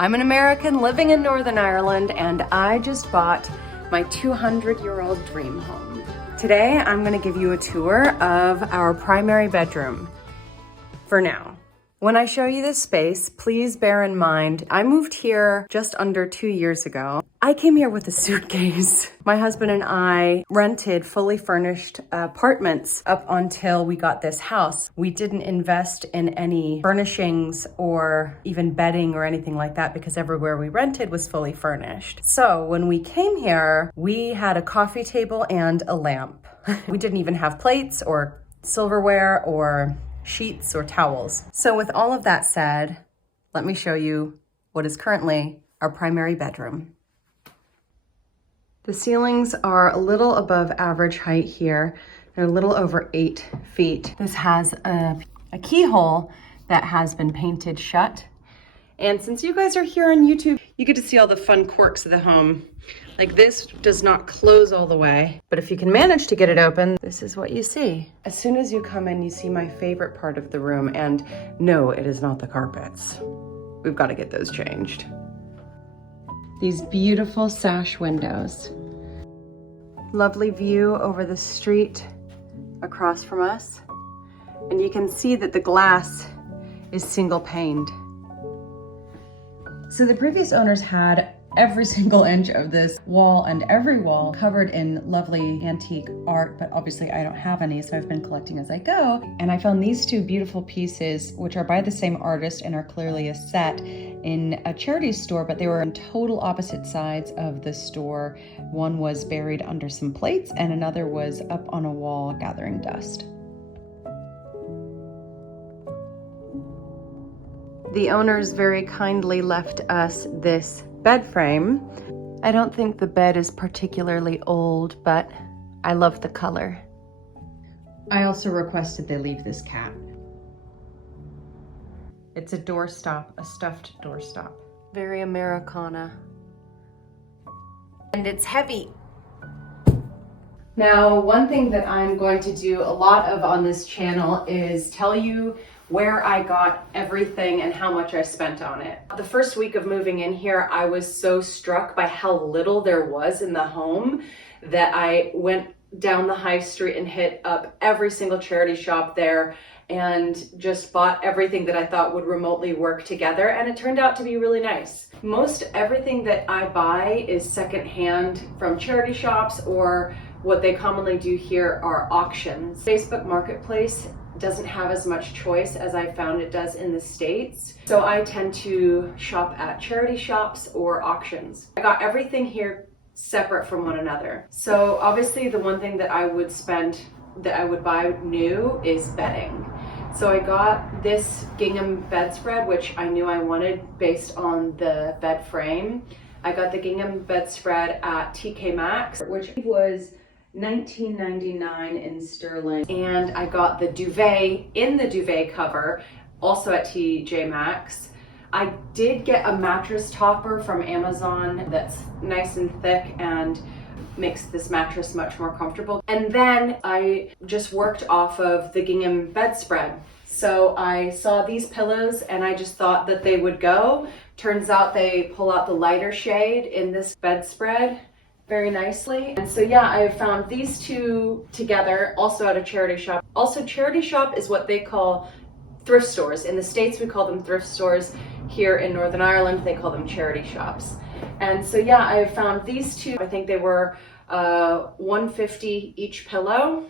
I'm an American living in Northern Ireland, and I just bought my 200-year-old dream home. Today, I'm gonna give you a tour of our primary bedroom for now. When I show you this space, please bear in mind, I moved here just under 2 years ago. I came here with a suitcase. My husband and I rented fully furnished apartments up until we got this house. We didn't invest in any furnishings or even bedding or anything like that because everywhere we rented was fully furnished. So when we came here, we had a coffee table and a lamp. We didn't even have plates or silverware or sheets or towels. So with all of that said, let me show you what is currently our primary bedroom. The ceilings are a little above average height here. They're a little over 8 feet. This has a keyhole that has been painted shut. And since you guys are here on YouTube, you get to see all the fun quirks of the home. Like this does not close all the way, but if you can manage to get it open, this is what you see. As soon as you come in, you see my favorite part of the room, and no, it is not the carpets. We've got to get those changed. These beautiful sash windows. Lovely view over the street across from us. And you can see that the glass is single paned. So the previous owners had every single inch of this wall and every wall covered in lovely antique art, but obviously I don't have any, so I've been collecting as I go. And I found these two beautiful pieces, which are by the same artist and are clearly a set, in a charity store, but they were on total opposite sides of the store. One was buried under some plates and another was up on a wall gathering dust. The owners very kindly left us this bed frame. I don't think the bed is particularly old, but I love the color. I also requested they leave this cat. It's a doorstop, a stuffed doorstop. Very Americana. And it's heavy. Now, one thing that I'm going to do a lot of on this channel is tell you where I got everything and how much I spent on it. The first week of moving in here, I was so struck by how little there was in the home that I went down the high street and hit up every single charity shop there and just bought everything that I thought would remotely work together, and it turned out to be really nice. Most everything that I buy is secondhand from charity shops, or what they commonly do here are auctions. Facebook Marketplace doesn't have as much choice as I found it does in the States. So I tend to shop at charity shops or auctions. I got everything here separate from one another. So obviously the one thing that I would buy new is bedding. So I got this gingham bedspread, which I knew I wanted based on the bed frame. I got the gingham bedspread at TK Maxx, which was $19.99 in sterling, and I got the duvet in the duvet cover also at TJ Maxx. I did get a mattress topper from Amazon that's nice and thick and makes this mattress much more comfortable. And then I just worked off of the gingham bedspread. So I saw these pillows and I just thought that they would go. Turns out they pull out the lighter shade in this bedspread very nicely. And so yeah, I found these two together also at a charity shop. Also, charity shop is what they call thrift stores. In the States, we call them thrift stores. Here in Northern Ireland, they call them charity shops. And so yeah, I found these two. I think they were $150 each pillow.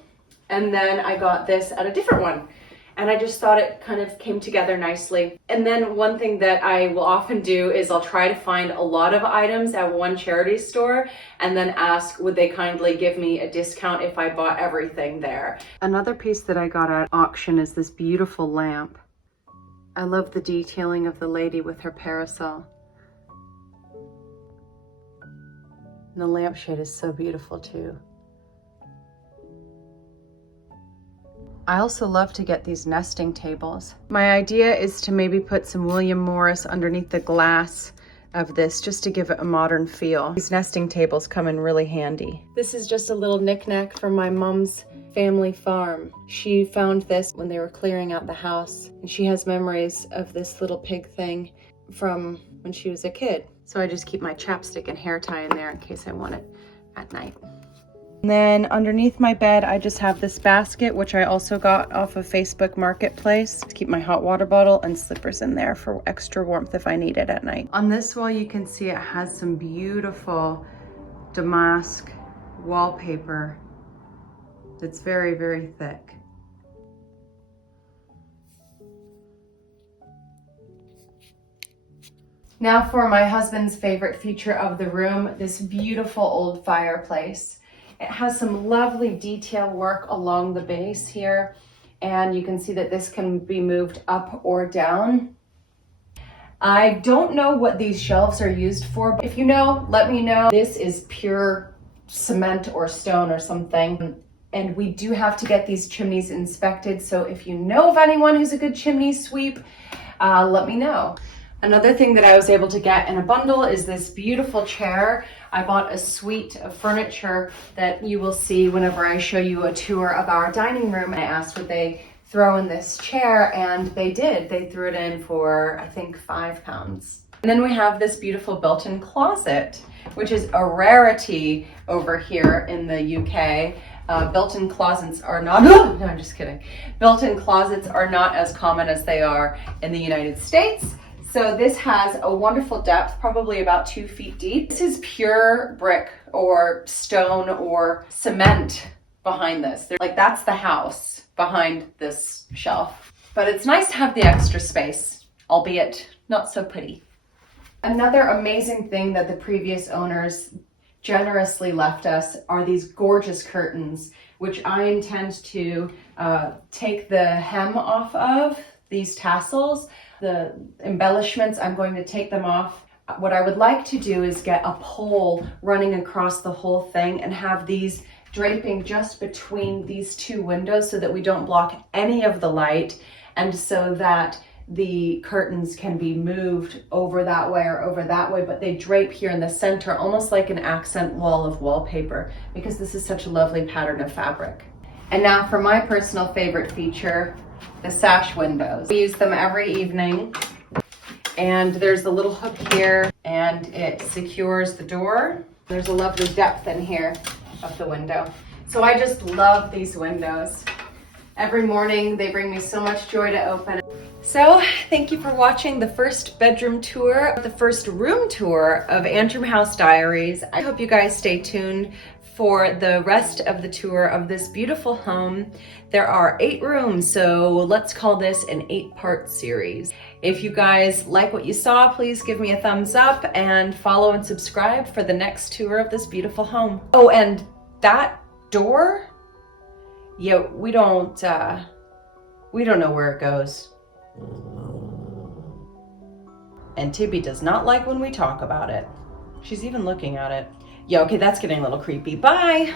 And then I got this at a different one. And I just thought it kind of came together nicely. And then one thing that I will often do is I'll try to find a lot of items at one charity store and then ask, would they kindly give me a discount if I bought everything there? Another piece that I got at auction is this beautiful lamp. I love the detailing of the lady with her parasol. And the lampshade is so beautiful too. I also love to get these nesting tables. My idea is to maybe put some William Morris underneath the glass of this just to give it a modern feel. These nesting tables come in really handy. This is just a little knickknack from my mom's family farm. She found this when they were clearing out the house, and she has memories of this little pig thing from when she was a kid. So I just keep my chapstick and hair tie in there in case I want it at night. And then underneath my bed, I just have this basket, which I also got off of Facebook Marketplace, to keep my hot water bottle and slippers in there for extra warmth if I need it at night. On this wall, you can see it has some beautiful damask wallpaper that's very, very thick. Now for my husband's favorite feature of the room, this beautiful old fireplace. It has some lovely detail work along the base here, and you can see that this can be moved up or down. I don't know what these shelves are used for. If you know, let me know. This is pure cement or stone or something, and we do have to get these chimneys inspected, so if you know of anyone who's a good chimney sweep, let me know. Another thing that I was able to get in a bundle is this beautiful chair. I bought a suite of furniture that you will see whenever I show you a tour of our dining room. I asked would they throw in this chair, and they did. They threw it in for, I think, £5. And then we have this beautiful built-in closet, which is a rarity over here in the UK. Built-in closets are not, no, I'm just kidding. Built-in closets are not as common as they are in the United States. So this has a wonderful depth, probably about 2 feet deep. This is pure brick or stone or cement behind this. Like, that's the house behind this shelf. But it's nice to have the extra space, albeit not so pretty. Another amazing thing that the previous owners generously left us are these gorgeous curtains, which I intend to take the hem off of, these tassels. The embellishments, I'm going to take them off. What I would like to do is get a pole running across the whole thing and have these draping just between these two windows so that we don't block any of the light, and so that the curtains can be moved over that way or over that way, but they drape here in the center almost like an accent wall of wallpaper, because this is such a lovely pattern of fabric. And now for my personal favorite feature, the sash windows. We use them every evening, and there's a little hook here and it secures the door. There's a lovely depth in here of the window. So I just love these windows. Every morning they bring me so much joy to open. So thank you for watching the first bedroom tour, the first room tour of Antrim House Diaries. I hope you guys stay tuned for the rest of the tour of this beautiful home. There are 8 rooms, so let's call this an 8-part series. If you guys like what you saw, please give me a thumbs up and follow and subscribe for the next tour of this beautiful home. Oh, and that door, yeah, we don't know where it goes. And Tibby does not like when we talk about it. She's even looking at it. Yeah, okay, that's getting a little creepy. Bye.